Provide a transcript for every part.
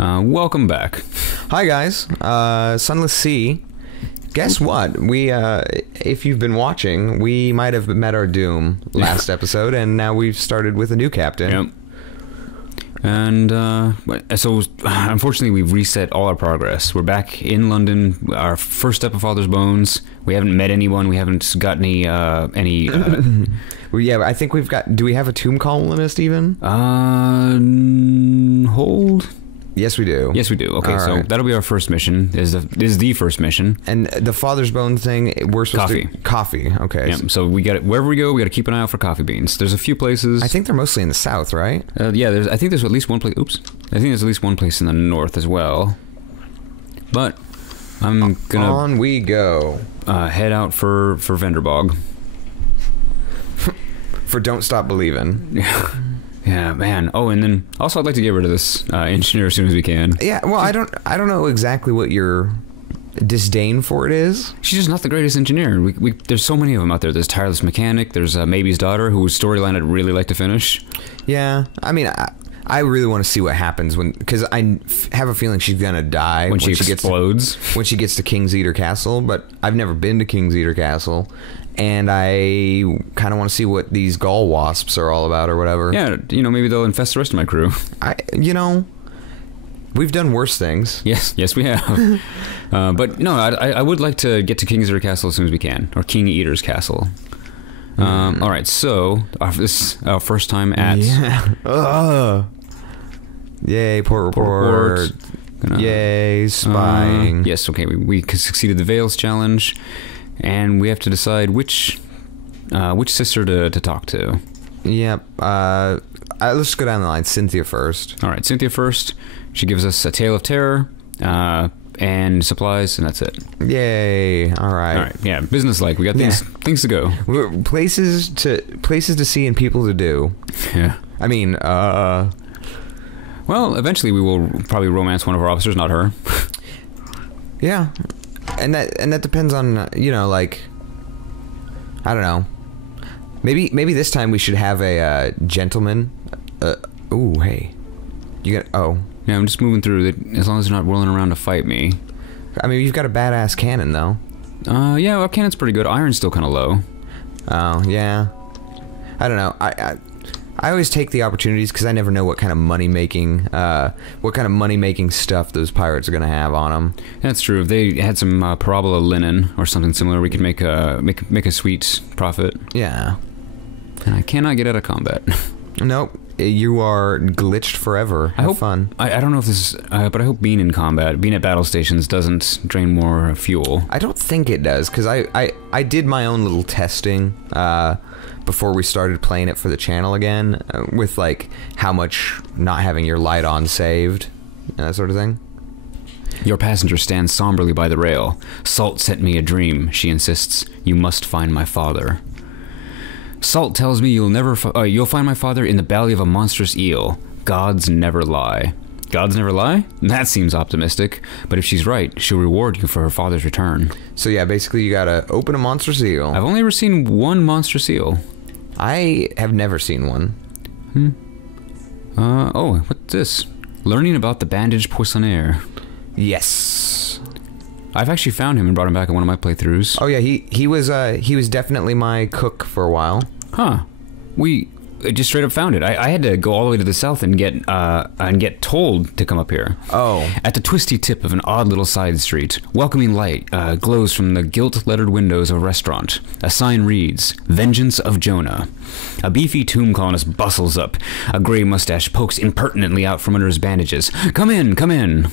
Welcome back. Hi guys, Sunless C. Guess what? We, if you've been watching, we might have met our doom last episode, and now we've started with a new captain. Yep. And so, unfortunately, we've reset all our progress. We're back in London. Our first step of Father's Bones. We haven't met anyone. We haven't got any. Well, yeah, I think we've got. Do we have a tomb colonist even? Hold. Yes, we do. Yes, we do. Okay, All so right. that'll be our first mission. Is the first mission. And the Father's Bone thing, we're supposed to... Coffee, okay. Yeah, so we got it. Wherever we go, we got to keep an eye out for coffee beans. There's a few places. I think they're mostly in the south, right? Yeah, I think there's at least one place. Oops. I think there's at least one place in the north as well. But I'm gonna... On we go. Head out for Venderbog. For Don't Stop Believing. Yeah, man. Oh, and then also I'd like to get rid of this engineer as soon as we can. Yeah, well, I don't know exactly what your disdain for it is. She's just not the greatest engineer. There's so many of them out there. There's Tireless Mechanic. There's Maybe's daughter, whose storyline I'd really like to finish. Yeah, I mean, I really want to see what happens because I have a feeling she's gonna die when she explodes. When she gets to King's Eater Castle, but I've never been to King's Eater Castle. And I kind of want to see what these gall wasps are all about or whatever. Yeah, maybe they'll infest the rest of my crew. We've done worse things. Yes, we have. But no, I would like to get to King's Eater Castle as soon as we can. Or King Eater's Castle. All right, so this is our first time at... Yeah. Yay, port report. Yay, spying. Yes, okay, we succeeded the Veils challenge. And we have to decide which sister to talk to. Yep. Let's go down the line. Cynthia first. All right, Cynthia first. She gives us a tale of terror and supplies, and that's it. Yay! All right. All right. Yeah, business-like. We got things to go. Places to see and people to do. Yeah. I mean, well, eventually we will probably romance one of our officers, not her. Yeah. And that depends on, like, I don't know. Maybe this time we should have a gentleman. Ooh, hey. You got... Oh. Yeah, I'm just moving through it, as long as they're not rolling around to fight me. I mean, you've got a badass cannon, though. Yeah, our cannon's pretty good. Iron's still kind of low. Oh, yeah. I don't know. I always take the opportunities because I never know what kind of money-making stuff those pirates are going to have on them. That's true. If they had some parabola linen or something similar, we could make a sweet profit. Yeah. And I cannot get out of combat. Nope. You are glitched forever. Have fun. I don't know if this is... but I hope being in combat, being at battle stations doesn't drain more fuel. I don't think it does, because I did my own little testing before we started playing it for the channel again, with, like, how much not having your light on saved, and that sort of thing. Your passenger stands somberly by the rail. Salt sent me a dream, she insists. You must find my father. Salt tells me you'll find my father in the belly of a monstrous eel. Gods never lie. Gods never lie? That seems optimistic. But if she's right, she'll reward you for her father's return. So yeah, basically you gotta open a monstrous eel. I've only ever seen one monstrous eel. I have never seen one. Oh, what's this? Learning about the bandaged poissonniere. Yes. I've actually found him and brought him back in one of my playthroughs. Oh yeah, he was definitely my cook for a while. Huh. We just straight up found it. I had to go all the way to the south and get told to come up here. Oh. At the twisty tip of an odd little side street, welcoming light glows from the gilt-lettered windows of a restaurant. A sign reads, Vengeance of Jonah. A beefy tomb colonist bustles up. A gray mustache pokes impertinently out from under his bandages. Come in, come in.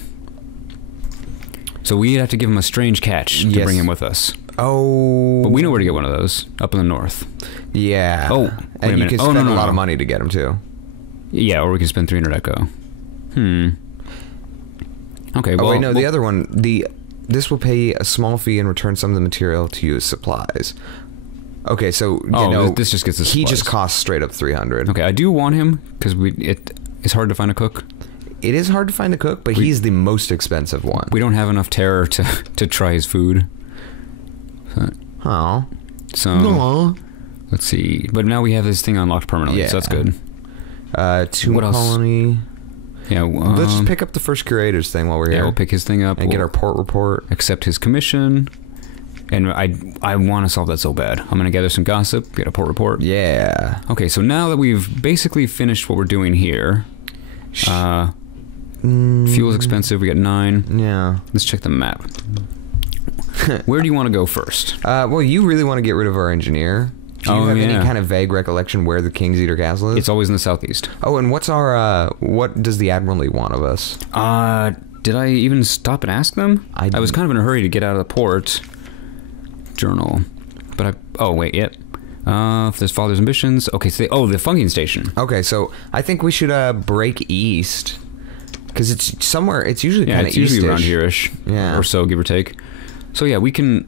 So we have to give him a strange catch to bring him with us. Oh. But we know where to get one of those, up in the north. Yeah. Oh, and you can spend a lot of money to get them too. Yeah, or we can spend 300 echo. Okay, well... Oh, wait, no, the other one, this will pay a small fee and return some of the material to you as supplies. Okay, so, this just gets the supplies. He just costs straight up 300. Okay, I do want him, because it's hard to find a cook. It is hard to find a cook, but he's the most expensive one. We don't have enough terror to try his food. Oh. So, let's see. But now we have this thing unlocked permanently, so that's good. Tomb colony. Yeah, Let's just pick up the first curator's thing while we're here. Yeah, we'll pick his thing up. And get our port report. Accept his commission. And I want to solve that so bad. I'm going to gather some gossip, get a port report. Yeah. Okay, so now that we've basically finished what we're doing here, fuel's expensive. We got 9. Yeah. Let's check the map. Where do you want to go first? Well, you really want to get rid of our engineer. Do you have any kind of vague recollection where the King's Eater Castle is? It's always in the southeast. Oh, and what's our, what does the Admiralty want of us? Did I even stop and ask them? I was kind of in a hurry to get out of the port. Journal. But oh, wait, yep. If there's father's ambitions. Okay, so the funking station. Okay, so I think we should, break east. Because it's somewhere, it's usually kind of east-ish. It's usually around here-ish. Yeah. Or so, give or take. So yeah, we can,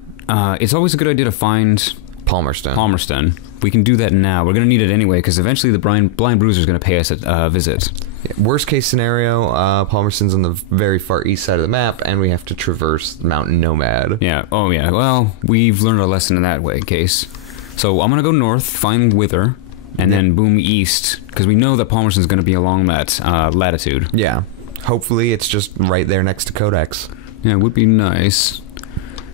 it's always a good idea to find... Palmerston. We can do that now. We're going to need it anyway, because eventually the Blind Bruiser is going to pay us a visit. Yeah, worst case scenario, Palmerston's on the very far east side of the map, and we have to traverse Mountain Nomad. Yeah. Oh, yeah. Well, we've learned our lesson in that way, case. So I'm going to go north, find Wither, and then boom east, because we know that Palmerston's going to be along that latitude. Yeah. Hopefully it's just right there next to Codex. Yeah, it would be nice.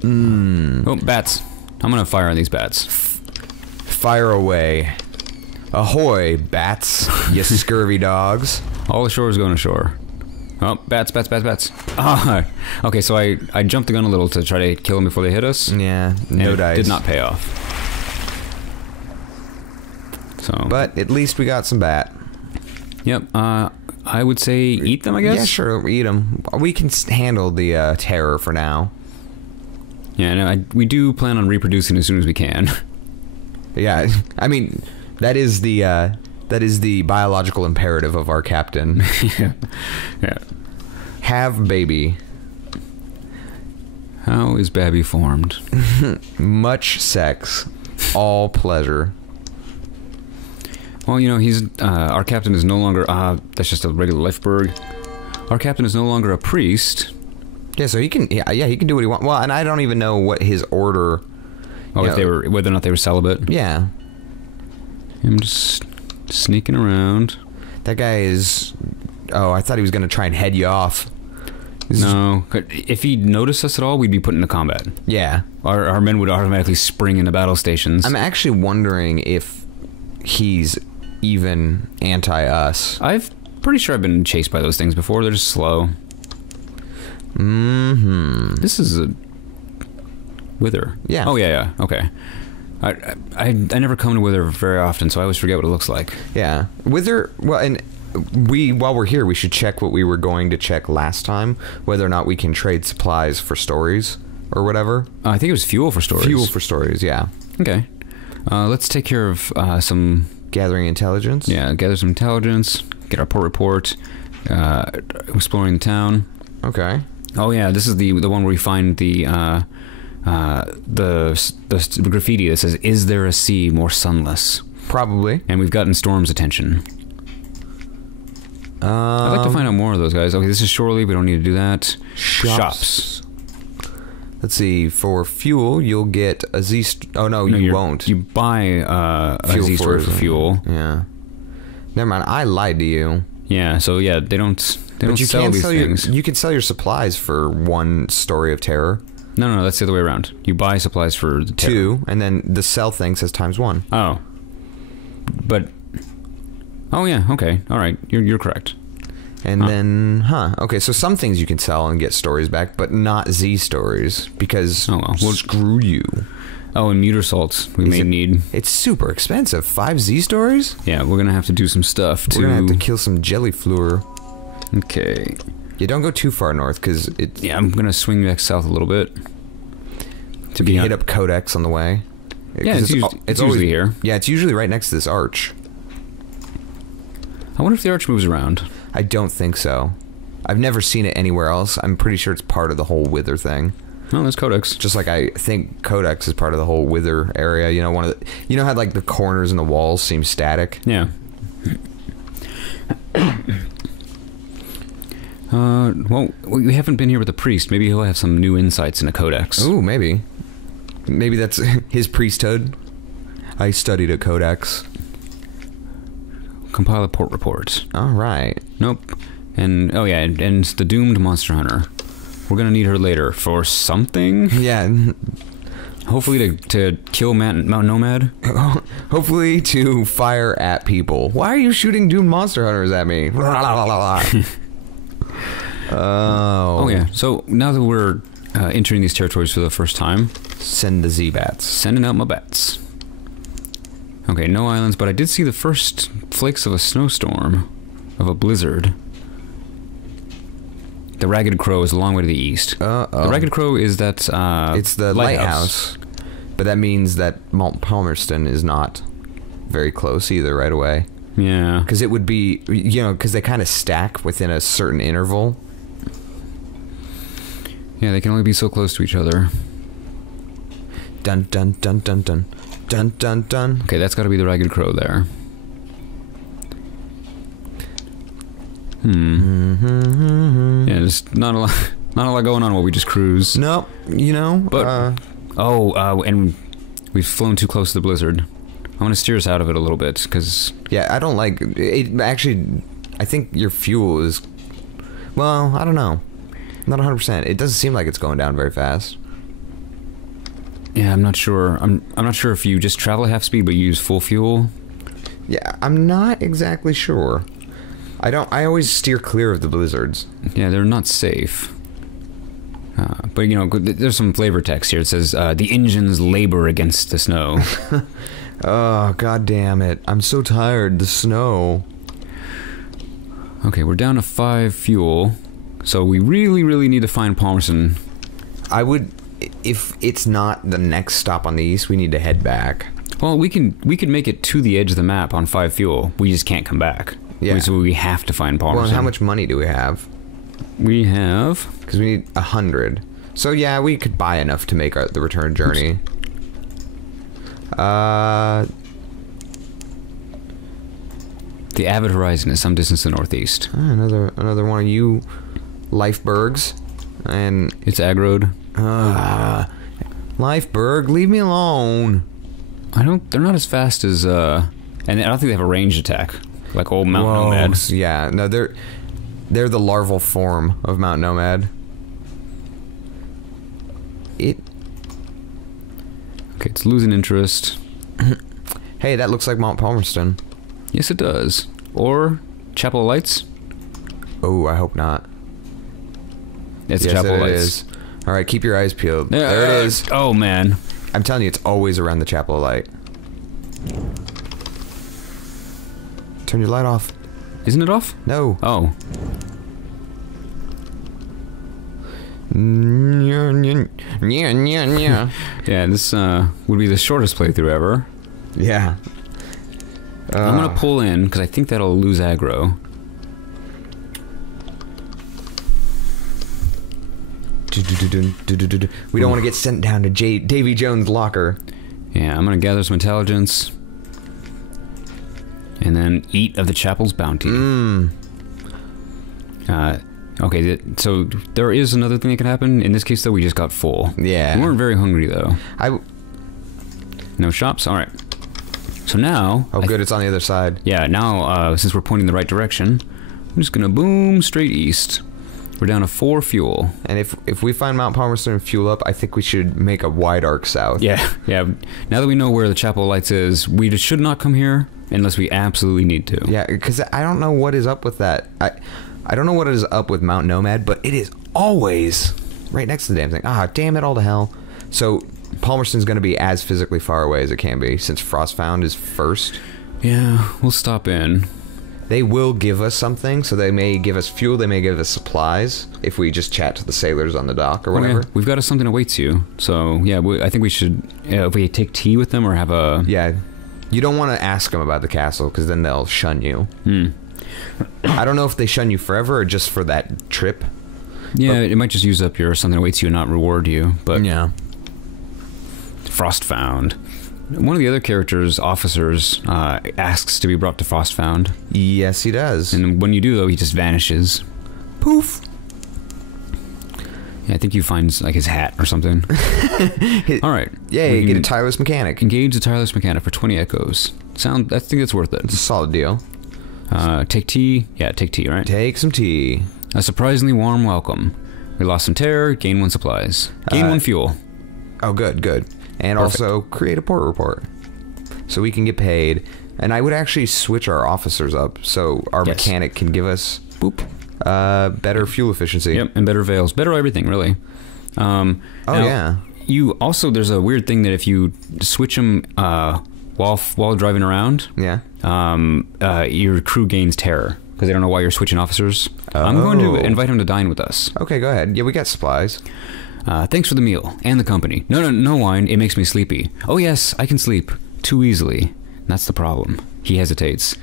Oh, bats. I'm going to fire on these bats. Fire away. Ahoy, bats, you scurvy dogs. All ashore is going ashore. Oh, bats. Ah, okay, so I jumped the gun a little to try to kill them before they hit us. Yeah, no dice. Did not pay off. So, but at least we got some bat. Yep. I would say eat them, I guess? Yeah, sure, eat them. We can handle the terror for now. Yeah, no, we do plan on reproducing as soon as we can. Yeah, I mean, that is the biological imperative of our captain. Yeah. Have baby. How is Babby formed? Much sex, all pleasure. Well, you know, he's our captain is no longer. That's just a regular Lifeberg. Our captain is no longer a priest. Yeah, so he can. Yeah, he can do what he wants. Well, and I don't even know what his order. Oh, whether or not they were celibate. Yeah. I'm just sneaking around. That guy is. Oh, I thought he was going to try and head you off. No, if he noticed us at all, we'd be put into combat. Yeah. Our men would automatically spring into battle stations. I'm actually wondering if he's even anti-us. Pretty sure I've been chased by those things before. They're just slow. Mm-hmm. This is a Wither. Yeah. Oh, yeah. Okay. I never come to Wither very often, so I always forget what it looks like. Yeah. Wither, well, and while we're here, we should check what we were going to check last time, whether or not we can trade supplies for stories or whatever. I think it was fuel for stories. Fuel for stories, yeah. Okay. Let's take care of some... Gathering intelligence? Yeah, gather some intelligence, get our port report, exploring the town. Okay. Oh, yeah, this is the one where we find the graffiti that says, "Is there a sea more sunless?" Probably. And we've gotten Storm's attention. I'd like to find out more of those guys. Okay, this is Shorely. We don't need to do that. Shops. Let's see. For fuel, you'll get a Z... Oh, no, you won't. You buy a Z store for fuel. Yeah. Never mind. I lied to you. Yeah, so yeah, they don't sell these things. You can sell your supplies for one story of terror. No, that's the other way around. You buy supplies for the terror. 2, and then the sell thing says ×1. Oh. But... Oh, yeah, okay. All right, you're correct. And then, okay, so some things you can sell and get stories back, but not Z stories, because screw you. Oh, and muter salts we may need. It's super expensive. 5 Z stories? Yeah, we're going to have to do some stuff, too. We're going to have to kill some jellyfleur. Okay. Yeah, don't go too far north, because it... Yeah, I'm going to swing back south a little bit. To be hit up Codex on the way. Yeah, it's usually here. Yeah, it's usually right next to this arch. I wonder if the arch moves around. I don't think so. I've never seen it anywhere else. I'm pretty sure it's part of the whole Wither thing. Oh, that's Codex. Just like I think Codex is part of the whole Wither area. You know, you know how like the corners and the walls seem static? Yeah. Well, we haven't been here with the priest. Maybe he'll have some new insights into Codex. Ooh, maybe. Maybe that's his priesthood. I studied at Codex. Compile a port report. All right. Nope. And, oh yeah, and the doomed monster hunter. We're gonna need her later for something? Yeah. Hopefully to kill Mount Nomad? Hopefully to fire at people. Why are you shooting doomed monster hunters at me? Oh yeah, so now that we're entering these territories for the first time... Send the Z-Bats. Sending out my bats. Okay, no islands, but I did see the first flakes of a snowstorm. Of a blizzard. The Ragged Crow is a long way to the east. Uh-oh. The Ragged Crow is that, it's the lighthouse. But that means that Mount Palmerston is not very close either right away. Yeah. Because it would be, you know, because they kind of stack within a certain interval. Yeah, they can only be so close to each other. Dun dun dun dun dun. Dun dun dun. Okay, that's got to be the Ragged Crow there. Yeah, there's not a lot going on while we just cruise. Nope, you know. But and we've flown too close to the blizzard. I want to steer us out of it a little bit because yeah, I don't like it. Actually, I think your fuel is. Well, I don't know. Not 100%. It doesn't seem like it's going down very fast. Yeah, I'm not sure. I'm not sure if you just travel at half speed but you use full fuel. Yeah, I'm not exactly sure. I always steer clear of the blizzards. Yeah, they're not safe. But, you know, there's some flavor text here. It says, the engines labor against the snow. Oh, god damn it. I'm so tired. The snow. Okay, we're down to 5 fuel. So we really, really need to find Palmerston. I would... If it's not the next stop on the east, we need to head back. Well, we can make it to the edge of the map on 5 fuel. We just can't come back. Yeah. So we have to find Palmerston. Well, and how much money do we have? We have... Because we need 100. So yeah, we could buy enough to make the return journey. The Avid Horizon is some distance to the northeast. Another one of you lifebergs. And... It's aggroed. Lifeberg, leave me alone. They're not as fast as, and I don't think they have a ranged attack. Like old Mount Nomad. Yeah, no, they're the larval form of Mount Nomad. Okay, it's losing interest. Hey, that looks like Mount Palmerston. Yes, it does. Or Chapel of Lights. Oh, I hope not. It's Chapel of Lights. All right, keep your eyes peeled. There it is. Oh man, I'm telling you, it's always around the Chapel of Light. Turn your light off. Isn't it off? No. Oh. Yeah, this would be the shortest playthrough ever. Yeah. I'm gonna pull in because I think that'll lose aggro. We don't want to get sent down to Davy Jones' locker. Yeah, I'm gonna gather some intelligence. And then eat of the chapel's bounty. Okay, so there is another thing that can happen. In this case, though, we just got full. Yeah. We weren't very hungry, though. No shops? Alright. So now... Oh, good, it's on the other side. Yeah, now, since we're pointing the right direction, I'm just gonna boom straight east. We're down to 4 fuel. And if we find Mount Palmerston and fuel up, I think we should make a wide arc south. Yeah. Now that we know where the Chapel of Lights is, we just should not come here unless we absolutely need to. Yeah, because I don't know what is up with that. I don't know what is up with Mount Nomad, but it is always right next to the damn thing. Ah, damn it all to hell. So Palmerston's going to be as physically far away as it can be, since Frostfound is first. Yeah, we'll stop in. They will give us something, so they may give us fuel, they may give us supplies, if we just chat to the sailors on the dock or whatever. Yeah. We've got something awaits you, so yeah, I think we should, if we take tea with them or have a... Yeah, you don't want to ask them about the castle, because then they'll shun you. I don't know if they shun you forever or just for that trip. Yeah, it might just use up your something awaits you and not reward you, but... Yeah. Frostfound. One of the other characters, officers, asks to be brought to Frostfound. Yes, he does. And when you do, though, he just vanishes. Poof. Yeah, I think you find, like, his hat or something. Alright. Yeah, you get a tireless mechanic. Engage the tireless mechanic for 20 echoes. I think it's worth it. It's a solid deal. Take tea. Yeah, take tea, right? Take some tea. A surprisingly warm welcome. We lost some terror, gain 1 supplies. Gain 1 fuel. Oh, good, good. And Perfect. also create a port report. So we can get paid. And I would actually switch our officers up so our mechanic can give us better fuel efficiency. Yep, and better veils. Better everything, really. Now, yeah. You also, there's a weird thing that if you switch them while driving around, your crew gains terror because they don't know why you're switching officers. I'm going to invite him to dine with us. Okay, go ahead. Yeah, we got supplies. Thanks for the meal and the company. No wine. It makes me sleepy. Oh yes, I can sleep too easily. That's the problem. He hesitates.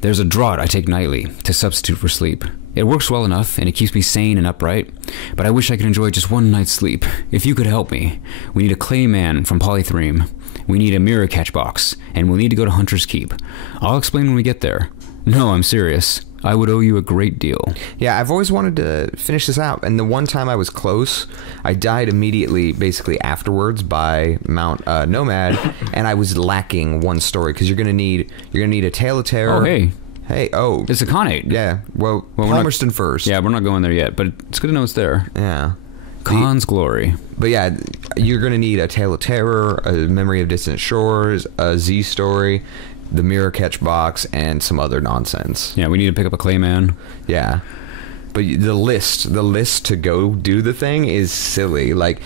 There's a draught I take nightly to substitute for sleep. It works well enough, and it keeps me sane and upright, but I wish I could enjoy just 1 night's sleep. If you could help me. We need a clay man from Polythreme. We need a mirror catch box, and we'll need to go to Hunter's Keep. I'll explain when we get there. No, I'm serious. I would owe you a great deal. Yeah, I've always wanted to finish this out, and the one time I was close, I died immediately, basically afterwards, by Mount Nomad, and I was lacking 1 story because you're gonna need a Tale of Terror. Oh hey, it's a Khanate. Yeah, well Palmerston first. Yeah, we're not going there yet, but it's good to know it's there. Yeah, Khan's Glory. But yeah, you're gonna need a Tale of Terror, a Memory of Distant Shores, a Z story, the mirror catch box, and some other nonsense. Yeah, we need to pick up a Clayman. Yeah, but the list to go do the thing is silly. Like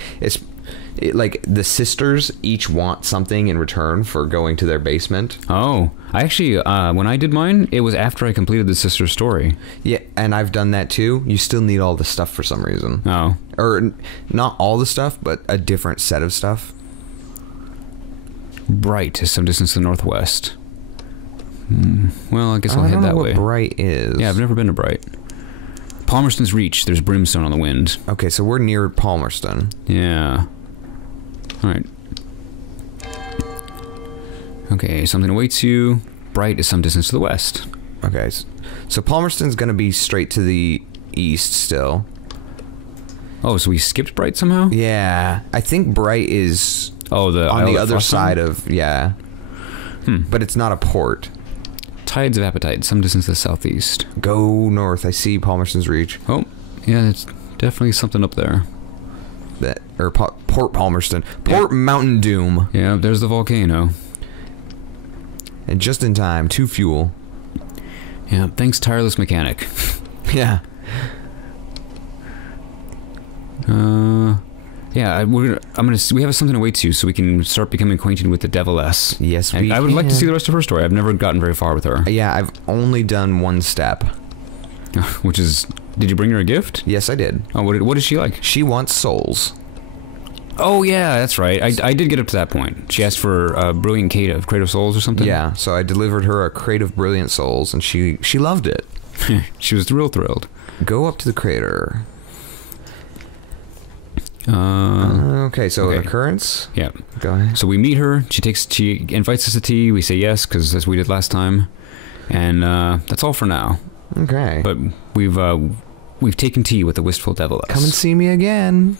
like the sisters each want something in return for going to their basement. Oh, I actually when I did mine, it was after I completed the sister story. Yeah, and I've done that too. You still need all the stuff for some reason. Oh, or not all the stuff, but a different set of stuff. Bright is some distance to the northwest. Well, I guess I'll head that way. I don't know what Bright is. Yeah, I've never been to Bright. Palmerston's Reach. There's brimstone on the wind. Okay, so we're near Palmerston. Yeah. All right. Okay, something awaits you. Bright is some distance to the west. Okay, so Palmerston's gonna be straight to the east still. Oh, so we skipped Bright somehow? Yeah, I think Bright is on the other side of but it's not a port. Tides of Appetite, some distance to the southeast. Go north. I see Palmerston's Reach. Oh, yeah, it's definitely something up there. Port Palmerston. Port Mountain Doom. Yeah, there's the volcano. And just in time, 2 fuel. Yeah, thanks, tireless mechanic. Yeah. Yeah, we have something awaits you, so we can start becoming acquainted with the Deviless. Yes, I would like to see the rest of her story. I've never gotten very far with her. Yeah, I've only done 1 step. Which is, did you bring her a gift? Yes, I did. Oh, what is she like? She wants souls. Oh yeah, that's right. I did get up to that point. She asked for a brilliant crate of souls or something. Yeah, so I delivered her a crate of brilliant souls, and she loved it. She was real thrilled. Go up to the crater. Okay, so an occurrence? Yeah. Go ahead. So we meet her. She invites us to tea. We say yes, because as we did last time. And that's all for now. Okay. But we've taken tea with the wistful Deviless. Come and see me again.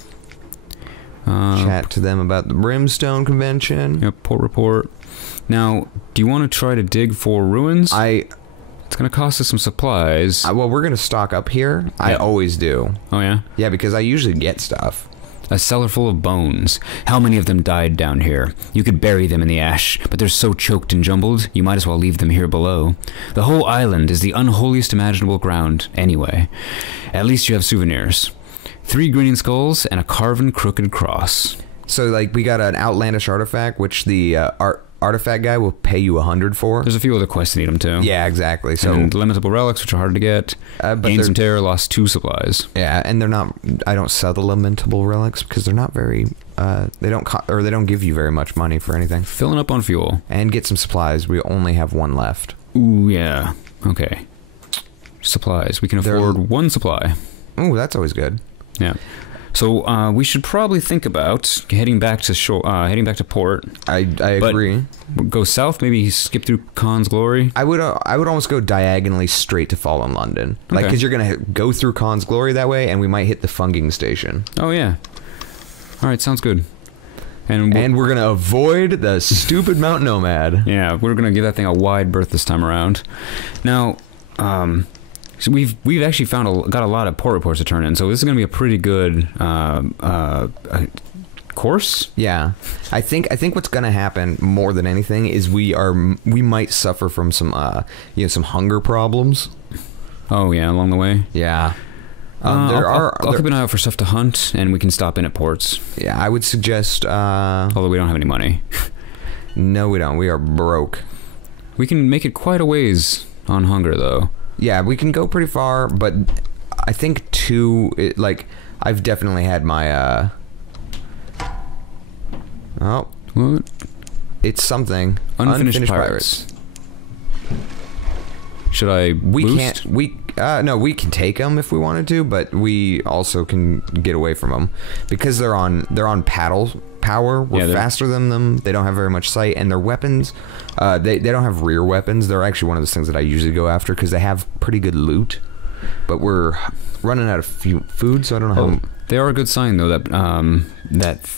Chat to them about the Brimstone Convention. Yep, port report. Now, do you want to try to dig for ruins? It's going to cost us some supplies. Well, we're going to stock up here. Yeah. I always do. Oh, yeah? Yeah, because I usually get stuff. A cellar full of bones. How many of them died down here? You could bury them in the ash, but they're so choked and jumbled, you might as well leave them here below. The whole island is the unholiest imaginable ground, anyway. At least you have souvenirs. 3 grinning skulls and a carven crooked cross. So, like, we got an outlandish artifact, which the artifact guy will pay you 100 for. There's a few other quests that need them too. Yeah, exactly. So and limitable relics, which are hard to get. Gain some terror, lost 2 supplies. Yeah, and they're not. I don't sell the lamentable relics because they're not very. They don't give you very much money for anything. Filling up on fuel and get some supplies. We only have 1 left. Ooh, yeah. Okay. Supplies. We can afford 1 supply. Ooh, that's always good. Yeah. So we should probably think about heading back to shore, heading back to port. I agree. Go south, maybe skip through Khan's Glory. I would almost go diagonally straight to Fallen London, like because you're gonna go through Khan's Glory that way, and we might hit the Funging Station. Oh yeah. All right, sounds good. And we're gonna avoid the stupid Mount Nomad. Yeah, we're gonna give that thing a wide berth this time around. Now, so we've actually got a lot of port reports to turn in, so this is gonna be a pretty good course. Yeah, I think what's gonna happen more than anything is we might suffer from some some hunger problems. Oh yeah, along the way. Yeah. I'll keep an eye out for stuff to hunt, and we can stop in at ports. Yeah, I would suggest. Although we don't have any money. No, we don't. We are broke. We can make it quite a ways on hunger, though. Yeah, we can go pretty far, but I think I've definitely had my. Oh, what? It's something. Unfinished pirates. Should I boost? No, we can take them if we wanted to, but we also can get away from them because they're on paddle power. We're faster than them. They don't have very much sight, and their weapons, they don't have rear weapons. They're actually one of those things that I usually go after because they have pretty good loot. But we're running out of food, so I don't know how. They are a good sign though that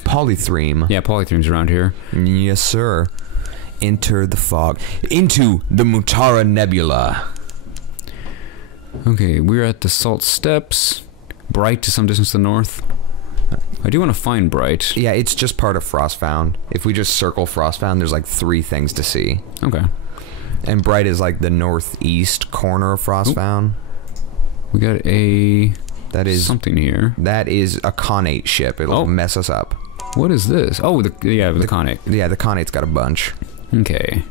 polythreme. Yeah, polythreme's around here. Yes, sir. Enter the fog. Into the Mutara Nebula. Okay, we're at the Salt Steps. Bright to some distance to the north. I do want to find Bright. Yeah, it's just part of Frostbound. If we just circle Frostbound, there's like 3 things to see. Okay. And Bright is like the northeast corner of Frostbound. We got that is something here. That is a Khanate ship. It'll mess us up. What is this? Oh, the Khanate. Yeah, the Khanate's got a bunch. Okay.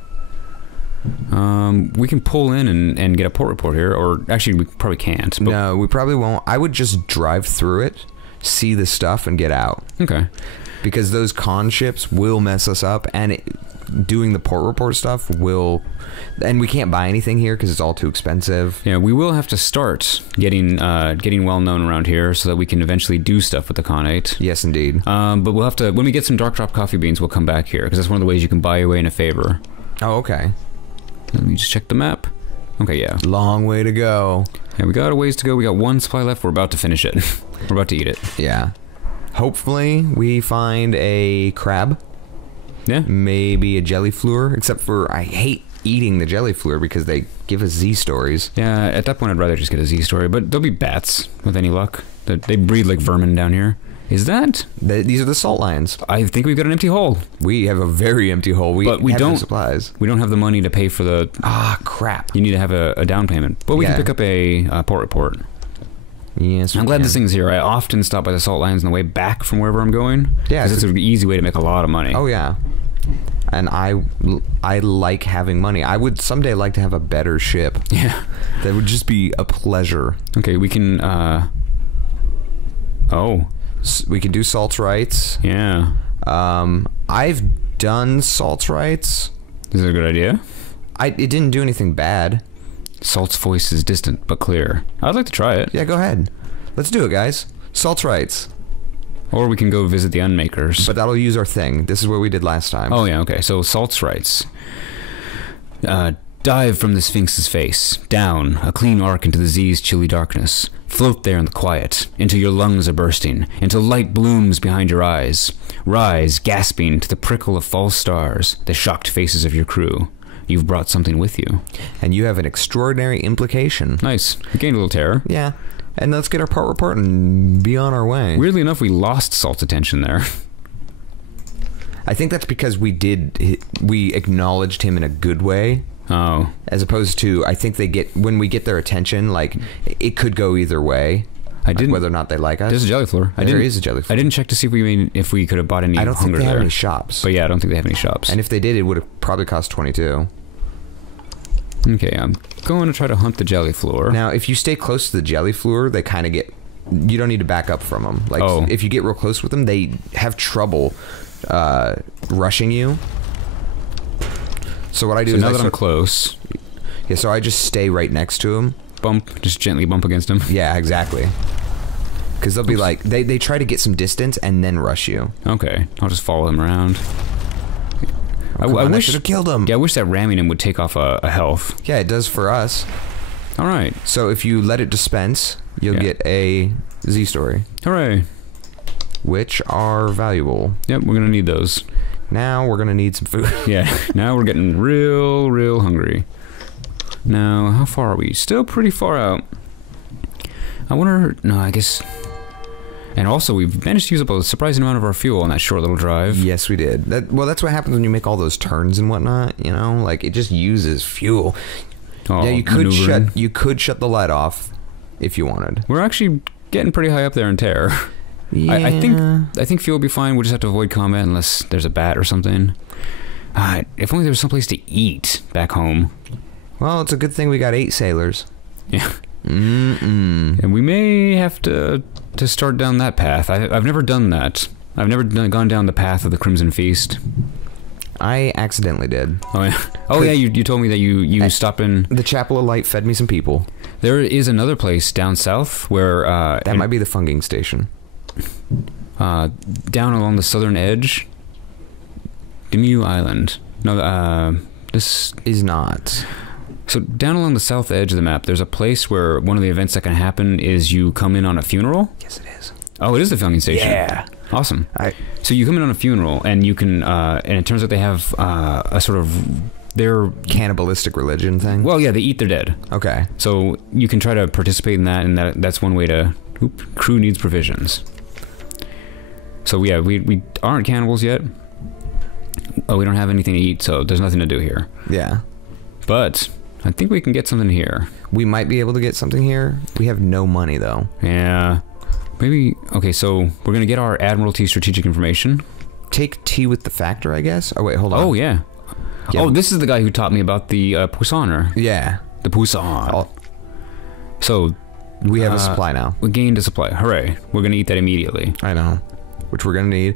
We can pull in and get a port report here, or actually we probably can't. But no, we probably won't. I would just drive through it, see the stuff, and get out. Okay. Because those con ships will mess us up, and doing the port report stuff will... And we can't buy anything here because it's all too expensive. Yeah, we will have to start getting well known around here so that we can eventually do stuff with the Khanate. Yes, indeed. But we'll have to... When we get some Dark Drop coffee beans, we'll come back here because that's one of the ways you can buy your way in a favor. Oh, okay. Let me just check the map. Okay, yeah. Long way to go. Yeah, we got a ways to go. We got 1 supply left. We're about to finish it. We're about to eat it. Yeah. Hopefully, we find a crab. Yeah. Maybe a jellyfluor. Except for, I hate eating the jellyfluor because they give us Z stories. Yeah, at that point, I'd rather just get a Z story. But there'll be bats with any luck. They breed like vermin down here. Is that? These are the salt lions. I think we've got an empty hull. We have a very empty hull. We have no supplies. We don't have the money to pay for the... Ah, crap. You need to have a down payment. But we can pick up a port report. Yes, I'm glad this thing's here. I often stop by the salt lions on the way back from wherever I'm going. Yeah. Because it's an easy way to make a lot of money. Oh, yeah. And I like having money. I would someday like to have a better ship. Yeah. That would just be a pleasure. Okay, we can... We can do salts rights. Yeah. I've done salts rights. Is it a good idea? It didn't do anything bad. Salt's voice is distant but clear. I'd like to try it. Yeah, go ahead. Let's do it, guys. Salts rights. Or we can go visit the Unmakers. But that'll use our thing. This is what we did last time. Oh, yeah, okay. So, Salt's rights. Dive from the Sphinx's face, down, a clean arc into the Z's chilly darkness. Float there in the quiet, until your lungs are bursting, until light blooms behind your eyes. Rise, gasping, to the prickle of false stars, the shocked faces of your crew. You've brought something with you. And you have an extraordinary implication. Nice. We gained a little terror. Yeah. And let's get our port report and be on our way. Weirdly enough, we lost Salt's attention there. I think that's because we acknowledged him in a good way. Oh. As opposed to, I think when we get their attention, like, it could go either way. I didn't, whether or not they like us. There's a jellyfloor. There is a jellyfloor. I didn't check to see if we could have bought any I don't think they have there. any shops. But yeah, I don't think they have any shops. And if they did, it would have probably cost 22. Okay, I'm going to try to hunt the jellyfloor. Now, if you stay close to the jellyfloor, they kind of get... You don't need to back up from them. Like, if you get real close with them, they have trouble rushing you. So what I do is... now that I'm close... Yeah, so I just stay right next to him. Just gently bump against him. Yeah, exactly. Because they'll be like... They try to get some distance and then rush you. Okay, I'll just follow him around. I should have killed him. Yeah, I wish that ramming him would take off a health. Yeah, it does for us. All right. So if you let it dispense, you'll get a Z story. Hooray. which are valuable. Yep, we're gonna need those. Now we're gonna need some food. Yeah, now we're getting real hungry. Now, how far are we? Still pretty far out. I wonder... No, I guess... And also, we've managed to use up a surprising amount of our fuel on that short little drive. Yes, we did. Well, that's what happens when you make all those turns and whatnot, you know? Like, it just uses fuel. Oh, yeah, you could shut the light off if you wanted. We're actually getting pretty high up there in terror. Yeah. I think fuel will be fine. We'll just have to avoid combat unless there's a bat or something. If only there was someplace to eat back home. Well, it's a good thing we got 8 sailors. Yeah. And we may have to start down that path. I've never done that. I've never gone down the path of the Crimson Feast. I accidentally did. Oh yeah. Oh yeah. You told me that you stopped in. The Chapel of Light fed me some people. There is another place down south where that might be the funging station. Down along the southern edge. Demu Island. No, this is not. So down along the south edge of the map, there's a place where one of the events that can happen is you come in on a funeral. Yes, it is. Oh, it is the funging station. Yeah. Awesome. So you come in on a funeral, and you can, and it turns out they have a sort of their cannibalistic religion thing. Well, yeah, they eat their dead. Okay. So you can try to participate in that, and that's one way to. Crew needs provisions. So yeah, we aren't cannibals yet. Oh, we don't have anything to eat, so there's nothing to do here. Yeah. But I think we can get something here. We might be able to get something here. We have no money, though. Yeah. Maybe... Okay, so we're going to get our Admiralty strategic information. Take tea with the factor, I guess? Oh, wait, hold on. Oh, yeah. Oh, this is the guy who taught me about the Poissoner. Yeah. The Poisson. So... We have a supply now. We gained a supply. Hooray. We're going to eat that immediately. I know. Which we're going to need.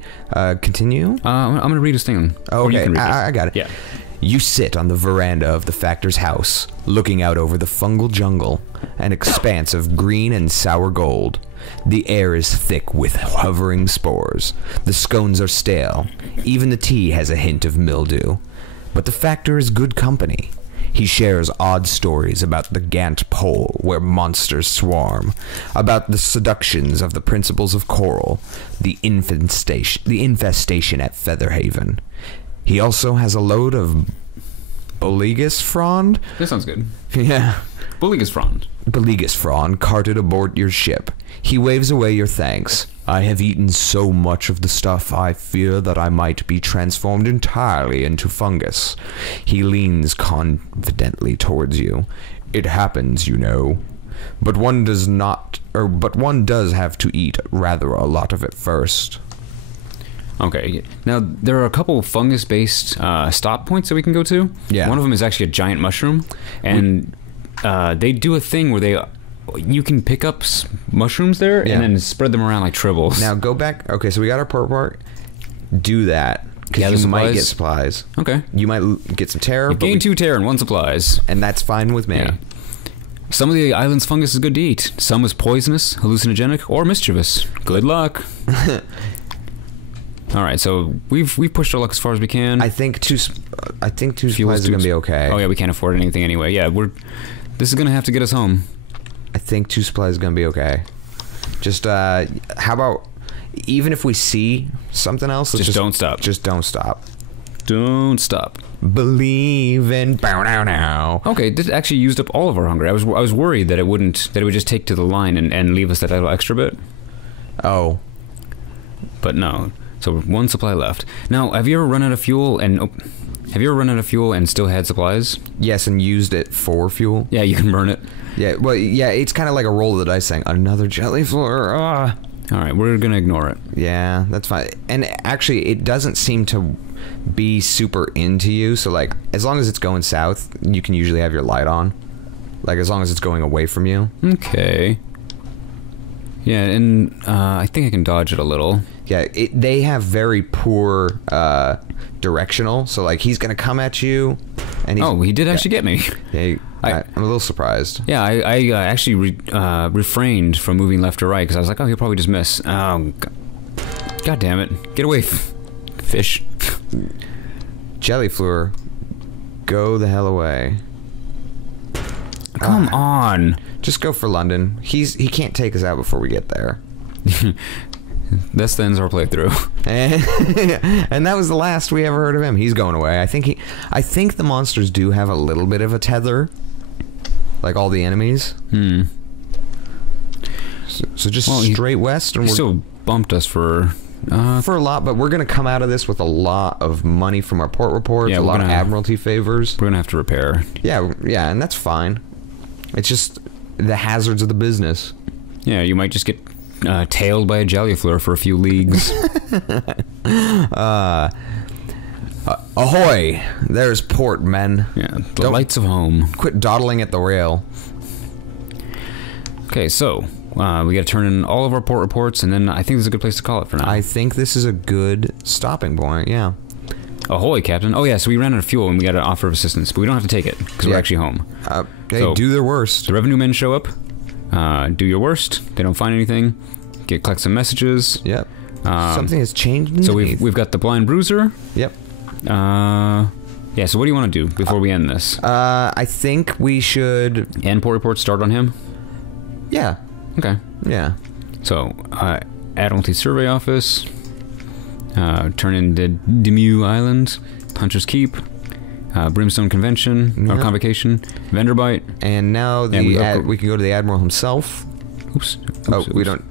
Continue? I'm going to read his thing. Oh, okay. I got it. Yeah. You sit on the veranda of the factor's house, looking out over the fungal jungle, an expanse of green and sour gold. The air is thick with hovering spores. The scones are stale. Even the tea has a hint of mildew. But the factor is good company. He shares odd stories about the Gant Pole, where monsters swarm, about the seductions of the principles of coral, the infestation at Featherhaven. He also has a load of Belegus frond. This sounds good. Yeah. Belegus frond. Belegus frond carted aboard your ship. He waves away your thanks. I have eaten so much of the stuff I fear that I might be transformed entirely into fungus. He leans confidently towards you. It happens, you know. But one does have to eat rather a lot of it first. Okay. Now, there are a couple fungus-based stop points that we can go to. Yeah. One of them is actually a giant mushroom, and they do a thing where you can pick up mushrooms there and then spread them around like tribbles. Now, go back. Okay, so we got our purple part. Do that. Because you might get supplies. Okay. You might get some terror. You gain 2 terror and 1 supplies. And that's fine with me. Yeah. Some of the island's fungus is good to eat. Some is poisonous, hallucinogenic, or mischievous. Good luck. All right, so we've pushed our luck as far as we can. I think two supplies are gonna be okay. Oh yeah, we can't afford anything anyway. Yeah, this is gonna have to get us home. I think 2 supplies is gonna be okay. Just how about even if we see something else, just don't stop. Just don't stop. Don't stop. Believe in bow now. Okay, this actually used up all of our hunger. I was worried that it would just take to the line and leave us that little extra bit. Oh, but no. So 1 supply left. Now, have you ever run out of fuel and still had supplies? Yes, and used it for fuel. Yeah, you can burn it. Yeah, well, yeah, it's kind of like a roll of the dice thing. Another jelly floor. All right, we're gonna ignore it. Yeah, that's fine. And actually, it doesn't seem to be super into you. So, like, as long as it's going south, you can usually have your light on. Like, as long as it's going away from you. Okay. Yeah, and I think I can dodge it a little. Yeah, they have very poor directional. So, like, he's gonna come at you. And he did actually get me. Hey, I'm a little surprised. Yeah, I actually refrained from moving left or right because I was like, oh, he'll probably just miss. God damn it. Get away, fish. Jellyfloor, go the hell away. Come on. Just go for London. He can't take us out before we get there. This ends our playthrough. And that was the last we ever heard of him. He's going away. I think the monsters do have a little bit of a tether, like all the enemies. So just straight west, and he still bumped us for a lot, but we're gonna come out of this with a lot of money from our port reports, a lot of admiralty favors. We're gonna have to repair. Yeah, and that's fine. It's just the hazards of the business. Yeah, you might just get tailed by a Jellifleur for a few leagues. Ahoy! There's port, men. Yeah, the lights of home. Quit dawdling at the rail. Okay, so we got to turn in all of our port reports, and then I think this is a good place to call it for now. I think this is a good stopping point. Yeah. Ahoy, Captain. Oh yeah, so we ran out of fuel and we got an offer of assistance, but we don't have to take it because we're actually home. They do their worst. The revenue men show up. Do your worst. They don't find anything. Collect some messages. Yep. Something has changed. So we've got the blind bruiser. Yep. Yeah. So what do you want to do before we end this? I think we should end port report. Start on him. Yeah. Okay. Yeah. So Admiralty Survey Office. Turn into Demew Island, Hunter's Keep. Brimstone Convention, or Convocation, Venderbite. And now we can go to the Admiral himself. Oops. We don't.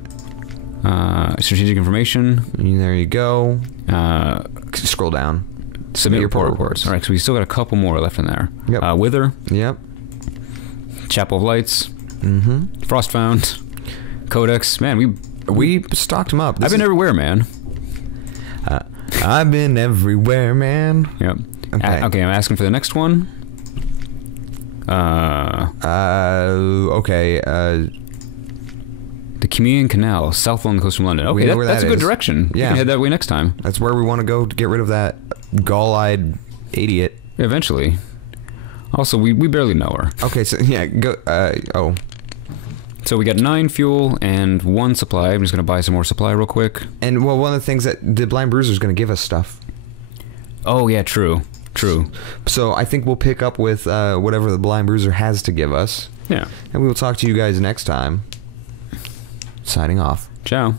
Strategic Information. There you go. Scroll down. Submit your port reports. All right, so we still got a couple more left in there. Yep. Wither. Yep. Chapel of Lights. Frostbound. Codex. Man, we stocked them up. I've been everywhere, man. I've been everywhere, man. Yep. Okay, I'm asking for the next one. Okay. The Cambrian Canal, south along the coast from London. Okay, that's a good direction. Yeah. We can head that way next time. That's where we want to go to get rid of that gall-eyed idiot. Eventually. Also, we barely know her. Okay, so yeah, go. So we got 9 fuel and 1 supply. I'm just gonna buy some more supply real quick. And well, one of the things that the Blind Bruiser is gonna give us stuff. Oh yeah, true. So I think we'll pick up with whatever the Blind Bruiser has to give us. Yeah. And we will talk to you guys next time. Signing off. Ciao.